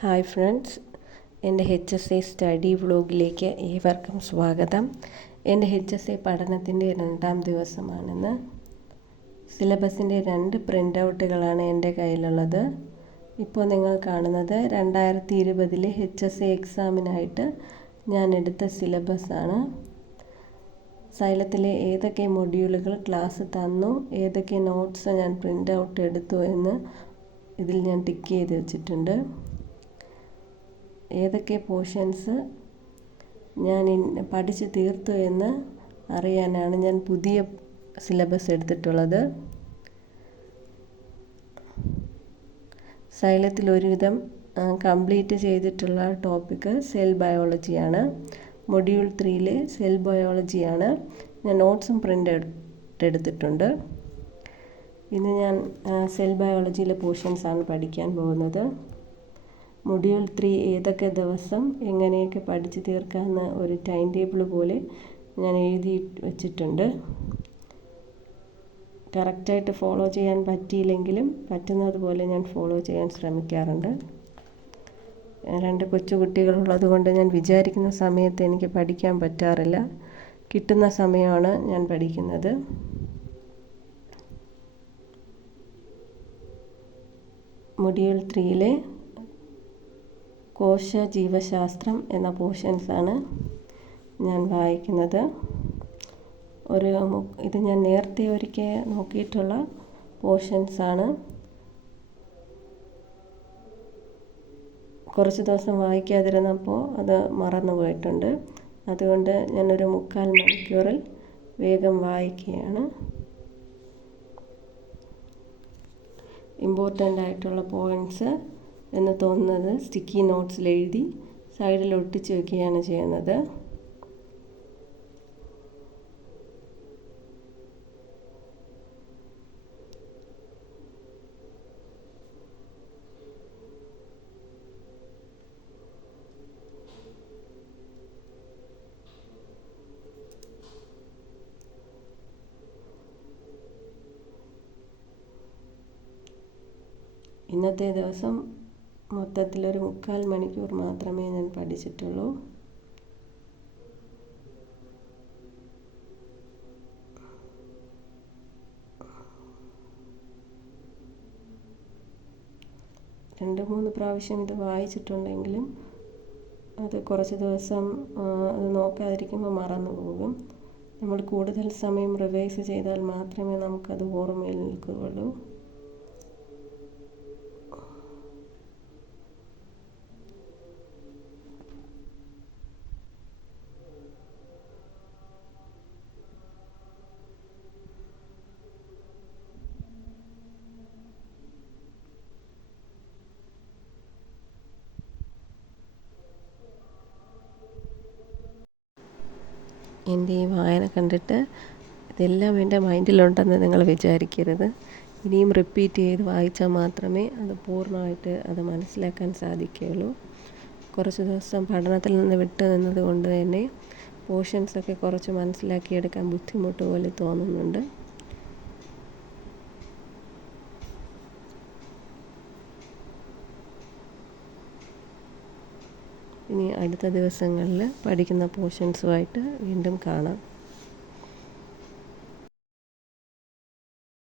Hi friends, എൻ്റെ HSA study വ്ലോഗിലേക്ക് ഏവർക്കും സ്വാഗതം. എൻ്റെ HSA പഠനത്തിൻ്റെ 2ാം ദിവസമാണെന്ന്. സിലബസിൻ്റെ 2 പ്രിൻ്റ് ഔട്ടുകളാണ് എൻ്റെ കയ്യിലുള്ളത്. ഇപ്പോൾ നിങ്ങൾ കാണുന്നത് 2020 HSA എക്സാമിനായിട്ട് ഞാൻ എടുത്ത സിലബസാണ്. സൈലത്തിലെ ഏതൊക്കെ മൊഡ്യൂളുകൾ ക്ലാസ് തന്നു, ഏതൊക്കെ നോട്ട്സ് ഞാൻ പ്രിൻ്റ് ഔട്ട് എടുത്തു എന്ന് ഇതിൽ ഞാൻ ടിക്ക് ചെയ്ത് വെച്ചിട്ടുണ്ട്. ഏതൊക്കെ പോർഷൻസ് ഞാൻ പഠിച്ച് തീർത്തു എന്ന് അറിയാനാണ് ഞാൻ പുതിയ സിലബസ് എടുത്തിട്ടുള്ളത്. സൈലത്തിൽ ഒരുവിധം കംപ്ലീറ്റ് ചെയ്തിട്ടുള്ള ടോപ്പിക്ക് സെൽ ബയോളജിയാണ്. മൊഡ്യൂൾ 3 സെൽ ബയോളജിയാണ്. ഞാൻ നോട്ട്സും പ്രിൻ്റ് എടുത്തിട്ടുണ്ട്. ഇന്ന് ഞാൻ സെൽ ബയോളജിയിലെ പോർഷൻസാണ് പഠിക്കാൻ പോകുന്നത്. മൊഡ്യൂൾ 3 ഏതൊക്കെ ദിവസം എങ്ങനെയൊക്കെ പഠിച്ച് തീർക്കാമെന്ന് ഒരു ടൈം ടേബിൾ പോലെ ഞാൻ എഴുതി വെച്ചിട്ടുണ്ട്. കറക്റ്റായിട്ട് ഫോളോ ചെയ്യാൻ പറ്റിയില്ലെങ്കിലും പറ്റുന്നത് പോലെ ഞാൻ ഫോളോ ചെയ്യാൻ ശ്രമിക്കാറുണ്ട്. 2 കൊച്ചുകുട്ടികളുള്ളത് കൊണ്ട് ഞാൻ വിചാരിക്കുന്ന സമയത്ത് എനിക്ക് പഠിക്കാൻ പറ്റാറില്ല. കിട്ടുന്ന സമയമാണ് ഞാൻ പഠിക്കുന്നത്. മൊഡ്യൂൾ 3 കോശ ജീവശാസ്ത്രം എന്ന പോർഷൻസാണ് ഞാൻ വായിക്കുന്നത്. ഇത് ഞാൻ നേരത്തെ ഒരിക്കൽ നോക്കിയിട്ടുള്ള പോർഷൻസാണ്. കുറച്ച് ദിവസം വായിക്കാതിരുന്നപ്പോൾ അത് മറന്നു പോയിട്ടുണ്ട്. അതുകൊണ്ട് ഞാനൊരു 3/4 മണിക്കൂറിൽ വേഗം വായിക്കുകയാണ്. ഇമ്പോർട്ടൻ്റ് ആയിട്ടുള്ള പോയിൻറ്റ്സ് എന്ന് തോന്നുന്നത് സ്റ്റിക്കി നോട്ട്സിൽ എഴുതി സൈഡിൽ ഒട്ടിച്ച് വയ്ക്കുകയാണ് ചെയ്യുന്നത്. ഇന്നത്തെ ദിവസം മൊത്തത്തിലൊരു 3/4 മണിക്കൂർ മാത്രമേ ഞാൻ പഠിച്ചിട്ടുള്ളൂ. രണ്ട് മൂന്ന് പ്രാവശ്യം ഇത് വായിച്ചിട്ടുണ്ടെങ്കിലും അത് കുറച്ച് ദിവസം അത് നോക്കാതിരിക്കുമ്പോൾ മറന്നു പോകും. നമ്മൾ കൂടുതൽ സമയം റിവൈസ് ചെയ്താൽ മാത്രമേ നമുക്കത് ഓർമ്മയിൽ നിൽക്കുകയുള്ളൂ. എൻ്റെ ഈ വായന കണ്ടിട്ട് ഇതെല്ലാം എൻ്റെ മൈൻഡിലുണ്ടെന്ന് നിങ്ങൾ വിചാരിക്കരുത്. ഇനിയും റിപ്പീറ്റ് ചെയ്ത് വായിച്ചാൽ മാത്രമേ അത് പൂർണ്ണമായിട്ട് അത് മനസ്സിലാക്കാൻ സാധിക്കുകയുള്ളൂ. കുറച്ച് ദിവസം പഠനത്തിൽ നിന്ന് വിട്ടു നിന്നത് കൊണ്ട് തന്നെ പോർഷൻസൊക്കെ കുറച്ച് മനസ്സിലാക്കിയെടുക്കാൻ ബുദ്ധിമുട്ട് പോലെ തോന്നുന്നുണ്ട്. ഇനി അടുത്ത ദിവസങ്ങളിൽ പഠിക്കുന്ന പോർഷൻസുമായിട്ട് വീണ്ടും കാണാം.